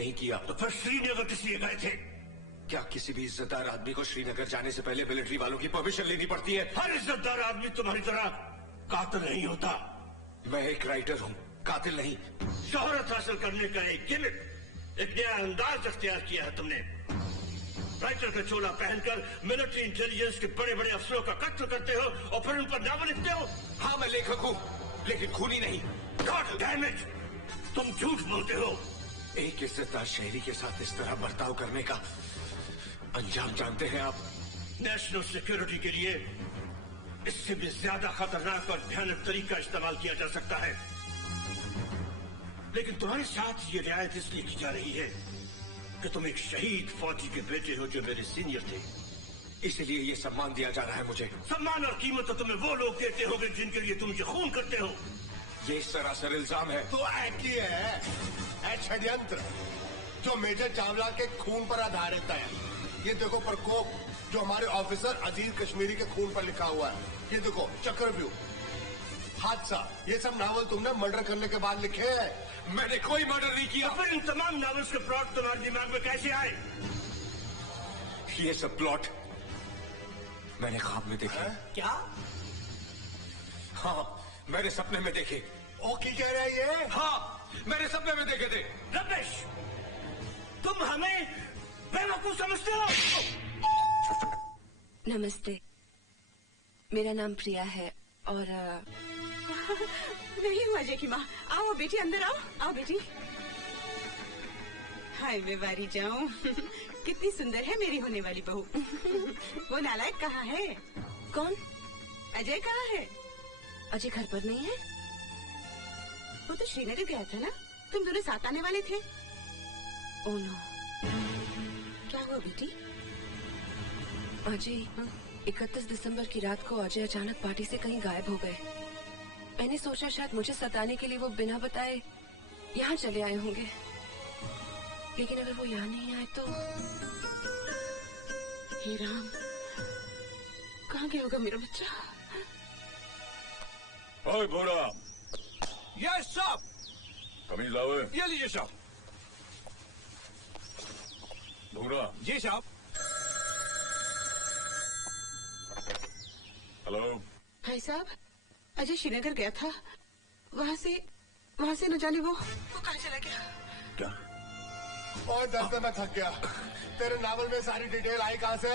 नहीं किया। तो फिर श्रीनगर किस लिए गए थे? क्या किसी भी इज्जतदार आदमी को श्रीनगर जाने से पहले मिलिट्री वालों की परमिशन लेनी पड़ती है? हर इज्जतदार आदमी तुम्हारी तरह कातिल नहीं होता। मैं एक राइटर हूँ, कातिल नहीं। शोहरत हासिल करने का एक गिमिक, एक नया अंदाज अख्तियार किया है तुमने। राइटर का चोला पहनकर मिलिट्री इंटेलिजेंस के बड़े बड़े अफसरों का कत्ल करते हो और फिर उन पर नावल लिखते हो। हाँ, मैं लेखक हूँ, लेकिन खूनी नहीं। गॉड डैम इट, तुम झूठ बोलते हो। एक इज्जतदार शहरी के साथ इस तरह बर्ताव करने का अंजाम जानते हैं आप? नेशनल सिक्योरिटी के लिए इससे भी ज्यादा खतरनाक और भयानक तरीका इस्तेमाल किया जा सकता है। लेकिन तुम्हारे साथ ये रियायत इसलिए की जा रही है कि तुम एक शहीद फौजी के बेटे हो जो मेरे सीनियर थे, इसलिए ये सम्मान दिया जा रहा है मुझे। सम्मान और कीमत तो तुम्हें वो लोग देते होंगे जिनके लिए तुम मुझे खून करते हो। ये सरासर इल्जाम है। तो एक्ट ही है, षड्यंत्र जो मेजर चावला के खून पर आधारित है। ये देखो प्रकोप जो हमारे ऑफिसर अजीज कश्मीरी के खून पर लिखा हुआ है। ये देखो चक्रव्यूह, हादसा, ये सब नावल तुमने मर्डर करने के बाद लिखे हैं। मैंने कोई मर्डर नहीं किया। तो फिर इन तमाम नावल्स के प्लॉट तुम्हारे दिमाग में कैसे आए? ये सब प्लॉट मैंने ख्वाब में देखे। क्या? हाँ, मैंने सपने में देखे। ओ की कह रहा है ये? हाँ, मैंने सपने में देखे थे। रमेश, तुम हमें बेवकूफ समझते हो? नमस्ते, मेरा नाम प्रिया है और नहीं हुआ अजय की माँ। आओ बेटी, अंदर आओ। आओ बेटी। हाय मैं बारी जाऊं। कितनी सुंदर है मेरी होने वाली बहू। वो नालायक कहाँ है? कौन? अजय कहाँ है? अजय घर पर नहीं है। वो तो श्रीनगर गया था ना, तुम दोनों साथ आने वाले थे। Oh no. क्या हुआ बेटी? अजय 31 दिसंबर की रात को अजय अचानक पार्टी से कहीं गायब हो गए। मैंने सोचा शायद मुझे सताने के लिए वो बिना बताए यहाँ चले आए होंगे, लेकिन अगर वो यहाँ नहीं आए तो हे राम, कहाँ गया होगा मेरा बच्चा? ओए भोरा। यस साहब। कमीज लाओ। ये लीजिए साहब। भोरा। जी साहब। हेलो। भाई साहब, अजय श्रीनगर गया था, वहाँ से न जाने वो कहाँ चला गया? क्या? और दस में मैं थक गया। तेरे नावल में सारी डिटेल आई कहाँ से?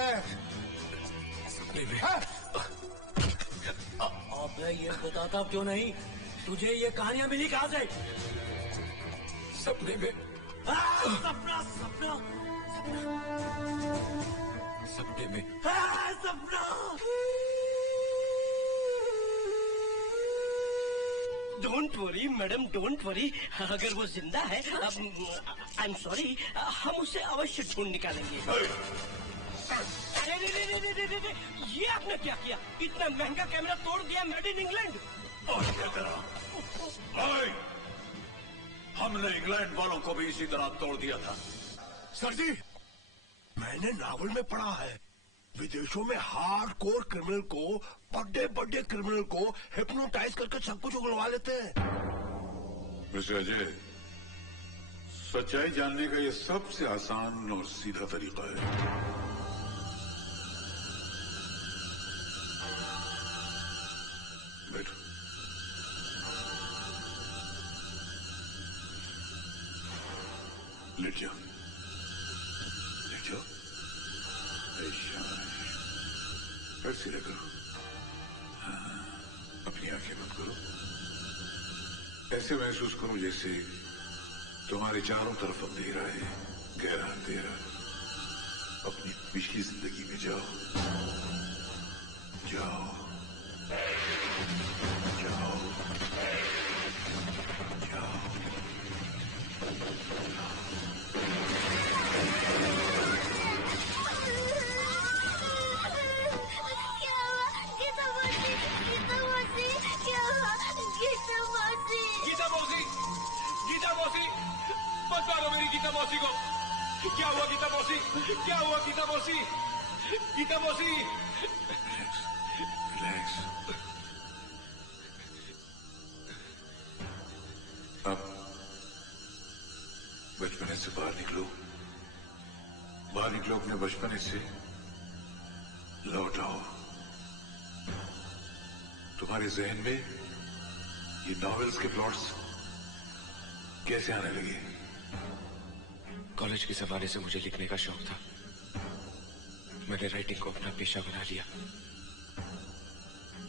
अबे ये बताता क्यों नहीं? तुझे ये कहानियां मिली कहाँ से? सपने में। सपना सपना सपने में। सपना। Don't worry madam, don't worry. अगर वो जिंदा है, आई एम सॉरी, हम उसे अवश्य ढूंढ निकालेंगे। अरे ये आपने क्या किया? इतना महंगा कैमरा तोड़ दिया, मेड इन इंग्लैंड। हमने इंग्लैंड वालों को भी इसी तरह तोड़ दिया था। सर जी, मैंने नावल में पढ़ा है विदेशों में हार्डकोर क्रिमिनल को, बड़े क्रिमिनल को हिप्नोटाइज करके सब कुछ उगलवा लेते हैं। मिस्टर अजय, सच्चाई जानने का ये सबसे आसान और सीधा तरीका है। बैठो। लेट जाओ, लेट जाओ। फिर सीधे करो। हाँ, अपनी आंखें बंद करो। ऐसे महसूस करो जैसे तुम्हारे चारों तरफ अंधेरा है, गहरा अंधेरा। अपनी पिछली जिंदगी में जाओ, जाओ, जाओ, जाओ। गीता मौसी, मत मारो मेरी गीता मौसी को। क्या हुआ गीता मौसी? क्या हुआ गीता मौसी? गीता मौसी। रिलैक्स। अब बचपने से बाहर निकलो, अपने बचपने से लौट आओ। तुम्हारे जहन में ये नॉवेल्स के प्लॉट्स कैसे आने लगे? कॉलेज के जमाने से मुझे लिखने का शौक था। मैंने राइटिंग को अपना पेशा बना लिया।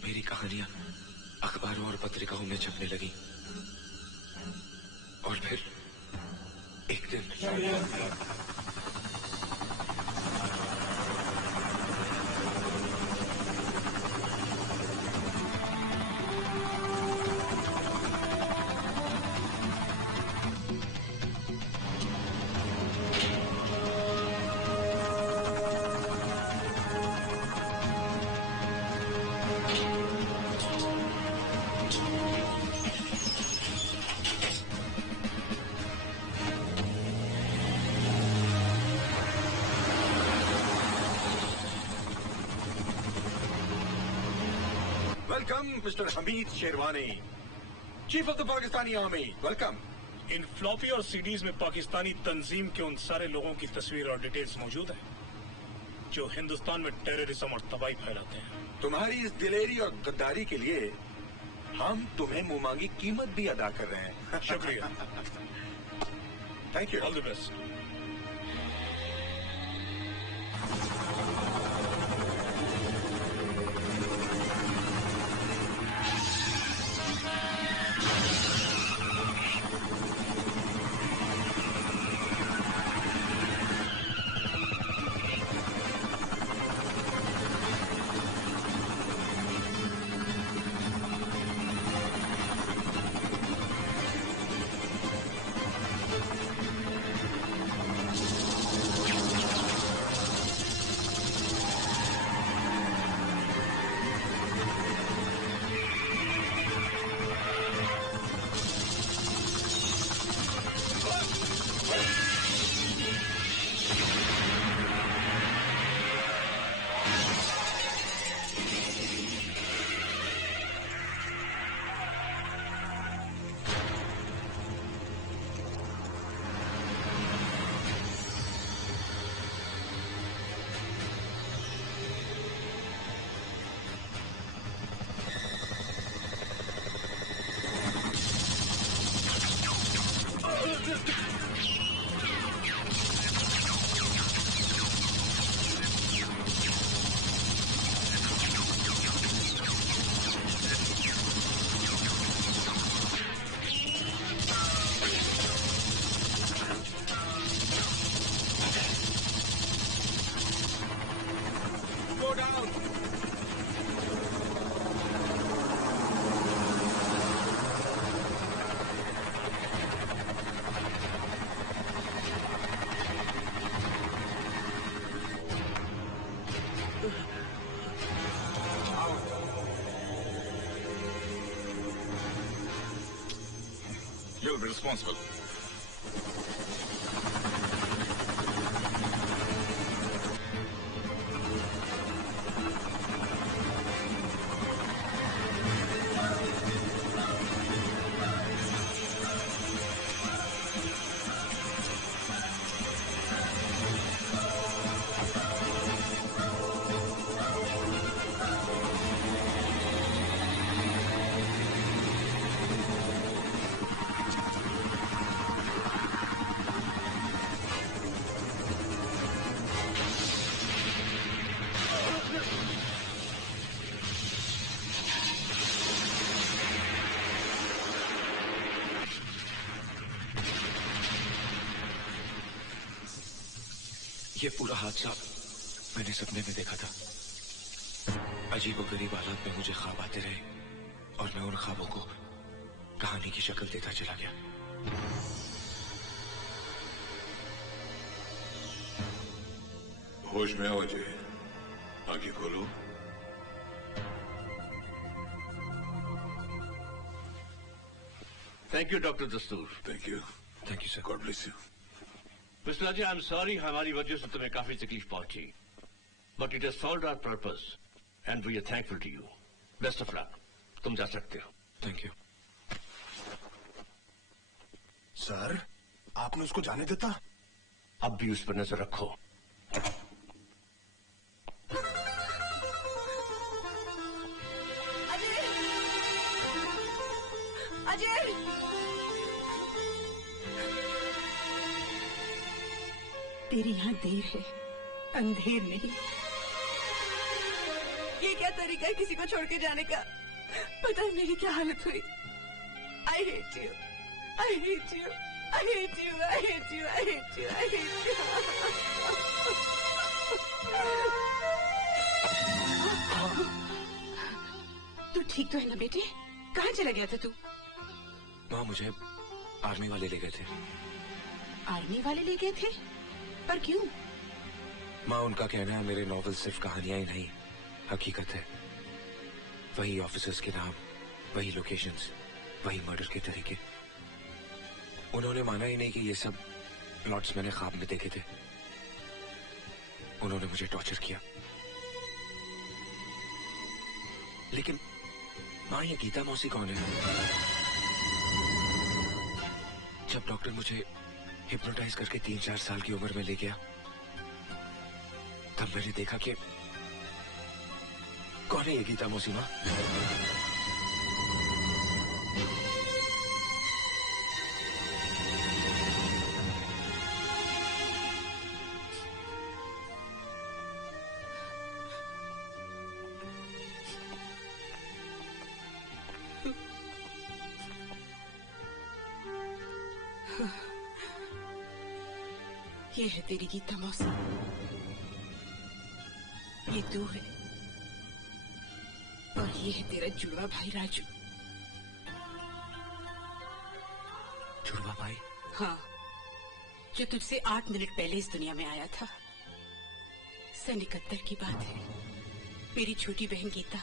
मेरी कहानियां अखबारों और पत्रिकाओं में छपने लगी और फिर एक दिन welcome mister Hamid sherwani, chief of the Pakistani army. Welcome. In floppy और सीडीज में पाकिस्तानी तंजीम के उन सारे लोगों की तस्वीर और डिटेल्स मौजूद हैं जो हिंदुस्तान में टेररिज्म और तबाही फैलाते हैं। तुम्हारी इस दिलेरी और गद्दारी के लिए हम तुम्हें मुंहमांगी कीमत भी अदा कर रहे हैं। शुक्रिया। Thank you. All the best. You'll be responsible. ये पूरा हादसा मैंने सपने में देखा था। अजीबोगरीब हालात में मुझे ख्वाब आते रहे और मैं उन ख्वाबों को कहानी की शक्ल देता चला गया। होश में आओ अजय, आंखें खोलो। Thank you doctor Dastur. Thank you sir. God bless you. Mister Ajay, I am sorry हमारी वजह से तुम्हें काफी तकलीफ पहुंची, but it has solved our purpose and we are thankful to you. Best of luck. तुम जा सकते हो। Thank you. सर, आपने उसको जाने देता? अब भी उस पर नजर रखो। अजय! तेरी यहाँ देर है, अंधेर नहीं। ये क्या तरीका है किसी को छोड़ के जाने का? पता है मेरी क्या हालत हुई। I hate you. I hate you. I hate you. I hate you. I hate you. I hate you. तू ठीक तो है ना बेटे? कहाँ चला गया था तू? माँ, मुझे आर्मी वाले ले गए थे। आर्मी वाले ले गए थे? पर क्यों? माँ, उनका कहना है मेरे नॉवेल सिर्फ कहानियां ही नहीं, हकीकत है। वही ऑफिसर्स के नाम, वही लोकेशंस, वही मर्डर के तरीके। उन्होंने माना ही नहीं कि ये सब प्लॉट्स मैंने ख्वाब में देखे थे। उन्होंने मुझे टॉर्चर किया। लेकिन माँ, ये गीता मौसी कौन है? जब डॉक्टर मुझे हिप्नोटाइज करके 3-4 साल की उम्र में ले गया, तब मैंने देखा कि कौन है ये गीता मौसी माँ? ये है तेरी गीता मौसी, ये तू है, और ये है तेरा जुड़वा भाई राजू। जुड़वा भाई? हाँ, जो तुझसे 8 मिनट पहले इस दुनिया में आया था। सन 71 की बात है। मेरी छोटी बहन गीता।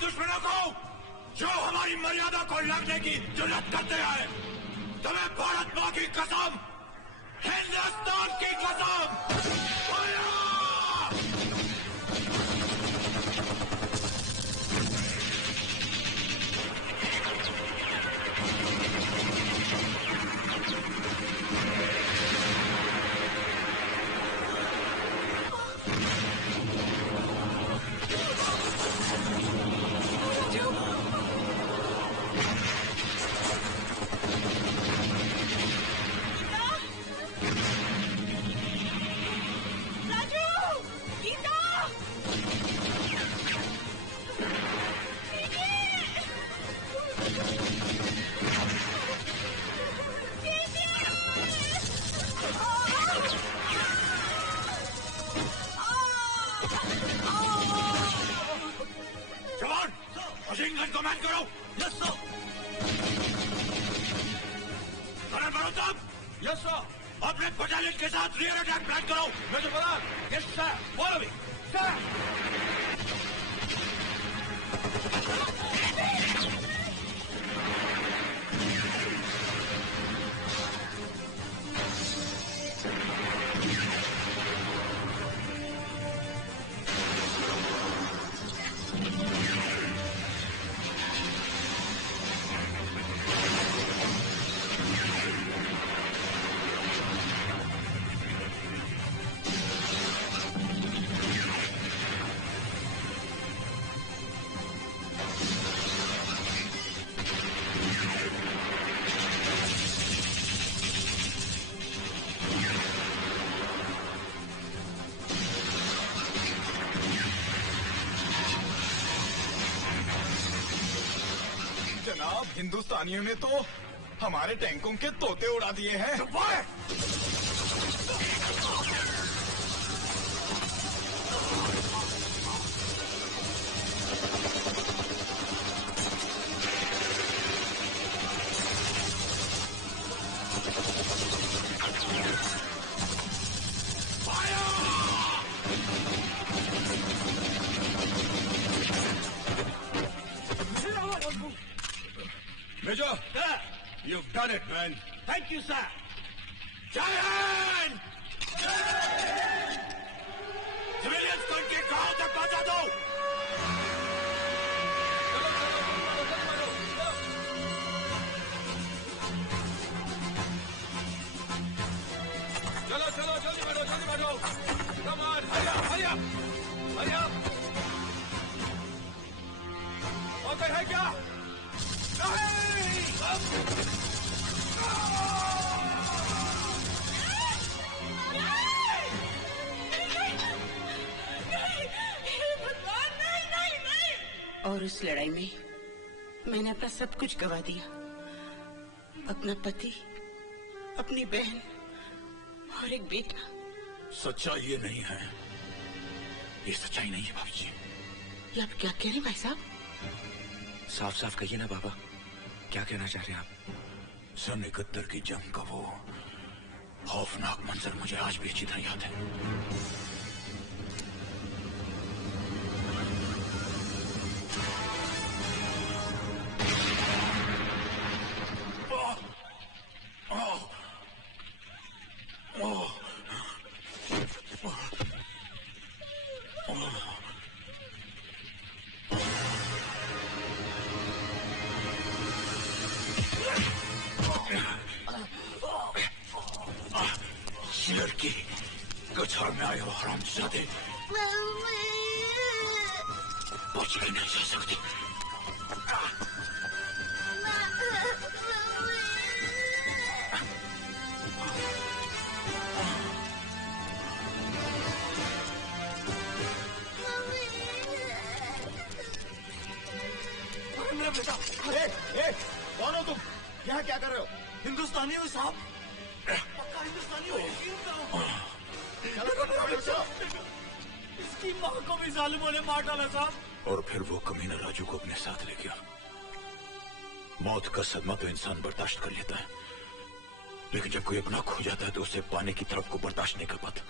दुश्मनों को जो हमारी मर्यादा को लगने की जुर्रत करते हैं, तुम्हें भारत माँ की कसम, हिंदुस्तान की कसम। अपने बटालियन के साथ रियर अटैक प्लान करो। मुझे पता। Yes sir, follow me sir. हिंदुस्तानियों ने तो हमारे टैंकों के तोते उड़ा दिए हैं। Major, you've done it man. Thank you sir. जय हिंद। सिविलियंस को इनके गांव तक पहुंचा दो। चलो चलो जल्दी बढ़ो जल्दी बढ़ो। Come on hurry up hurry up hurry up. मौका है क्या? नहीं। और उस लड़ाई में मैंने अपना सब कुछ गवा दिया, अपना पति, अपनी बहन और एक बेटा। सच्चाई ये नहीं है, ये सच्चाई नहीं है बाबूजी। ये आप क्या कह रहे हैं भाई साहब? साफ साफ कहिए ना बाबा, क्या कहना चाह रहे हैं आप? सन 71 की जंग का वो खौफनाक मंजर मुझे आज भी अच्छी तरह याद है। लड़की कछाड़ में आए हो हरामजादे, बच के नहीं जा सकती। बेटा, कौन हो तुम? यहाँ क्या कर रहे हो? हिंदुस्तानी हो साहब? पक्का हिंदुस्तानी हो? इसकी माँ को भी जालिमों ने मार डाला साहब। और फिर वो कमीना राजू को अपने साथ ले गया। मौत का सदमा तो इंसान बर्दाश्त कर लेता है, लेकिन जब कोई अपना खो जाता है तो उसे पाने की तरफ को बर्दाश्त नहीं कर पाता।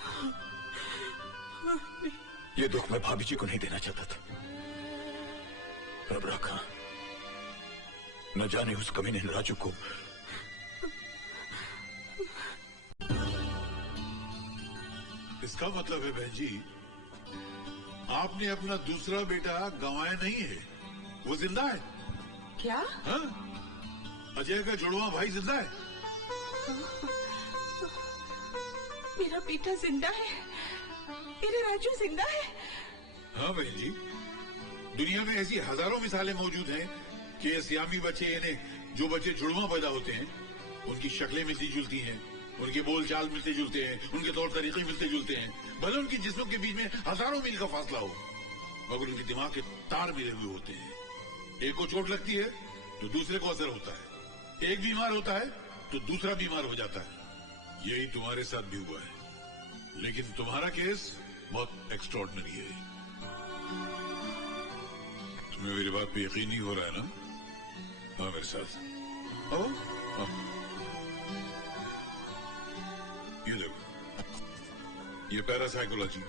ये दुख मैं भाभी जी को नहीं देना चाहता था, अब रखा। न जाने उस कमीने ने राजू को इसका मतलब है बहन जी, आपने अपना दूसरा बेटा गंवाया नहीं है, वो जिंदा है। क्या? हाँ? अजय का जुड़वा भाई जिंदा है। मेरा बेटा जिंदा है, मेरे राजू जिंदा है। हाँ बहन जी, दुनिया में ऐसी हजारों मिसालें मौजूद हैं कि सियामी बच्चे, यानी जो बच्चे जुड़वा पैदा होते हैं, उनकी शक्लें मिलती जुलती हैं, उनके बोल चाल मिलते जुलते हैं, उनके तौर तरीके मिलते जुलते हैं, भले उनकी जिस्मों के बीच में हजारों मील का फासला हो, मगर उनके दिमाग के तार मिले हुए होते हैं। एक को चोट लगती है तो दूसरे को असर होता है, एक बीमार होता है तो दूसरा बीमार हो जाता है। यही तुम्हारे साथ भी हुआ है, लेकिन तुम्हारा केस बहुत एक्स्ट्रॉर्डिनरी है। तुम्हें मेरी बात पे यकीन नहीं हो रहा है ना? हाँ मेरे साथ आओ। हाँ। ये देखो, ये पैरासाइकोलॉजी,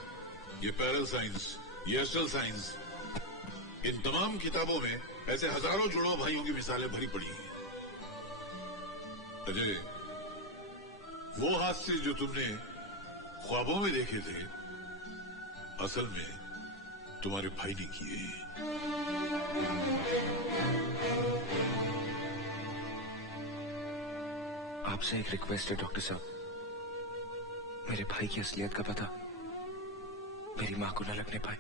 ये पैरल साइंस, ये एस्ट्रल साइंस, इन तमाम किताबों में ऐसे हजारों जुड़वा भाइयों की मिसालें भरी पड़ी हैं। अजय, वो हादसे जो तुमने ख्वाबों में देखे थे, असल में तुम्हारे भाई ने किए। आपसे एक रिक्वेस्ट है डॉक्टर साहब, मेरे भाई की असलियत का पता मेरी मां को न लगने पाए।